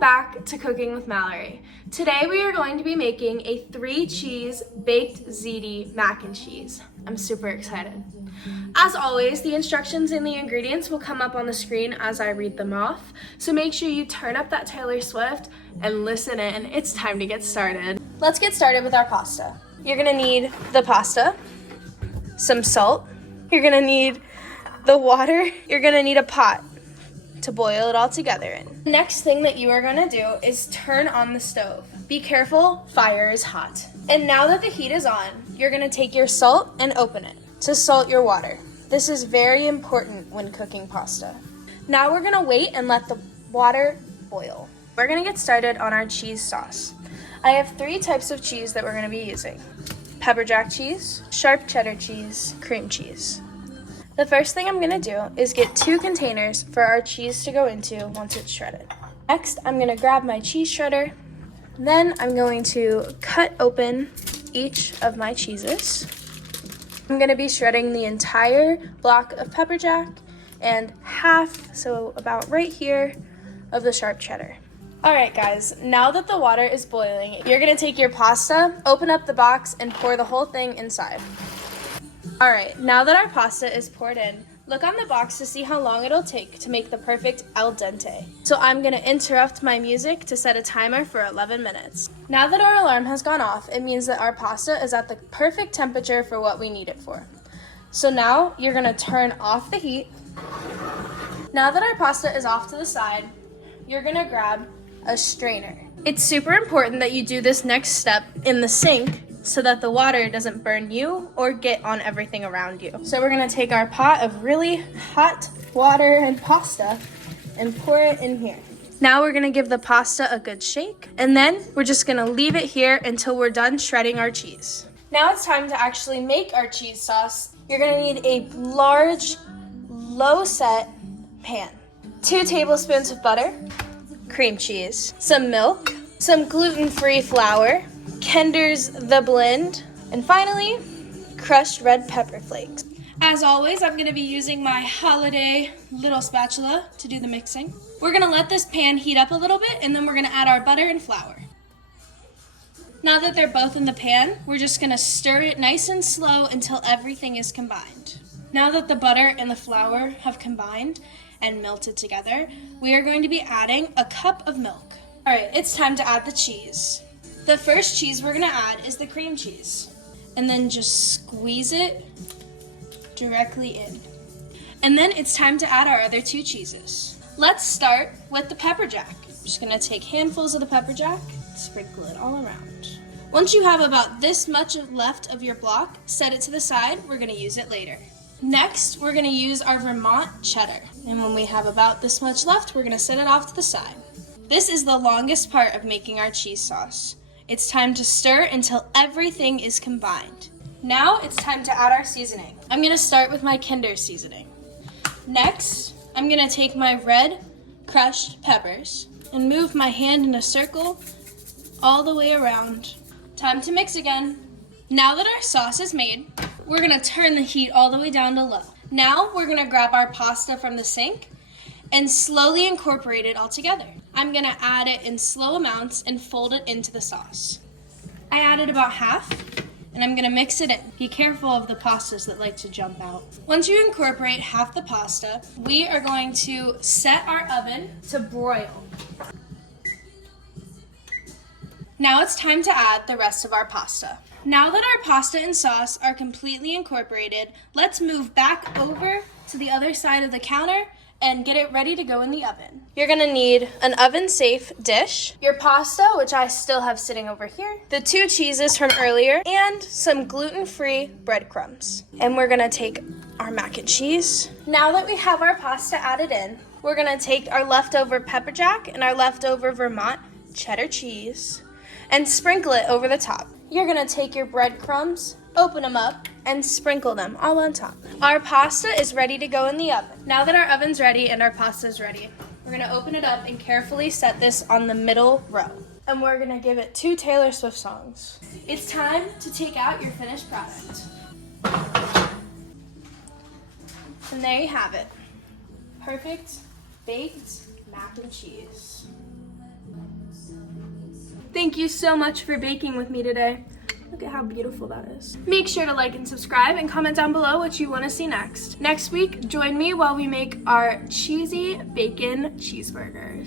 Back to Cooking with Mallory. Today we are going to be making a 3-cheese baked ziti mac and cheese. I'm super excited. As always, the instructions and the ingredients will come up on the screen as I read them off, so make sure you turn up that Taylor Swift and listen in. It's time to get started. Let's get started with our pasta. You're gonna need the pasta, some salt, you're gonna need the water, you're gonna need a pot to boil it all together in. The next thing that you are gonna do is turn on the stove. Be careful, fire is hot. And now that the heat is on, you're gonna take your salt and open it to salt your water. This is very important when cooking pasta. Now we're gonna wait and let the water boil. We're gonna get started on our cheese sauce. I have 3 types of cheese that we're gonna be using: pepper jack cheese, sharp cheddar cheese, cream cheese. The first thing I'm gonna do is get 2 containers for our cheese to go into once it's shredded. Next, I'm gonna grab my cheese shredder. Then I'm going to cut open each of my cheeses. I'm gonna be shredding the entire block of pepper jack and half, so about right here, of the sharp cheddar. All right, guys, now that the water is boiling, you're gonna take your pasta, open up the box, and pour the whole thing inside. All right, now that our pasta is poured in, look on the box to see how long it'll take to make the perfect al dente. So I'm gonna interrupt my music to set a timer for 11 minutes. Now that our alarm has gone off, it means that our pasta is at the perfect temperature for what we need it for. So now you're gonna turn off the heat. Now that our pasta is off to the side, you're gonna grab a strainer. It's super important that you do this next step in the sink so that the water doesn't burn you or get on everything around you. So we're gonna take our pot of really hot water and pasta and pour it in here. Now we're gonna give the pasta a good shake, and then we're just gonna leave it here until we're done shredding our cheese. Now it's time to actually make our cheese sauce. You're gonna need a large, low-set pan, 2 tablespoons of butter, cream cheese, some milk, some gluten-free flour, Kinder's The Blend, and finally, crushed red pepper flakes. As always, I'm gonna be using my holiday little spatula to do the mixing. We're gonna let this pan heat up a little bit, and then we're gonna add our butter and flour. Now that they're both in the pan, we're just gonna stir it nice and slow until everything is combined. Now that the butter and the flour have combined and melted together, we are going to be adding a cup of milk. All right, it's time to add the cheese. The first cheese we're gonna add is the cream cheese, and then just squeeze it directly in. And then it's time to add our other 2 cheeses. Let's start with the pepper jack. I'm just gonna take handfuls of the pepper jack, sprinkle it all around. Once you have about this much left of your block, set it to the side. We're gonna use it later. Next, we're gonna use our Vermont cheddar. And when we have about this much left, we're gonna set it off to the side. This is the longest part of making our cheese sauce. It's time to stir until everything is combined. Now it's time to add our seasoning. I'm gonna start with my Kinder seasoning. Next, I'm gonna take my red crushed peppers and move my hand in a circle all the way around. Time to mix again. Now that our sauce is made, we're gonna turn the heat all the way down to low. Now we're gonna grab our pasta from the sink and slowly incorporate it all together. I'm gonna add it in slow amounts and fold it into the sauce. I added about half, and I'm gonna mix it in. Be careful of the pastas that like to jump out. Once you incorporate half the pasta, we are going to set our oven to broil. Now it's time to add the rest of our pasta. Now that our pasta and sauce are completely incorporated, let's move back over to the other side of the counter and get it ready to go in the oven. You're gonna need an oven-safe dish, your pasta, which I still have sitting over here, the 2 cheeses from earlier, and some gluten-free breadcrumbs. And we're gonna take our mac and cheese. Now that we have our pasta added in, we're gonna take our leftover pepper jack and our leftover Vermont cheddar cheese and sprinkle it over the top. You're gonna take your breadcrumbs, open them up, and sprinkle them all on top. Our pasta is ready to go in the oven. Now that our oven's ready and our pasta's ready, we're gonna open it up and carefully set this on the middle row. And we're gonna give it 2 Taylor Swift songs. It's time to take out your finished product. And there you have it. Perfect baked mac and cheese. Thank you so much for baking with me today. Look at how beautiful that is. Make sure to like and subscribe and comment down below what you want to see next. Next week, join me while we make our cheesy bacon cheeseburgers.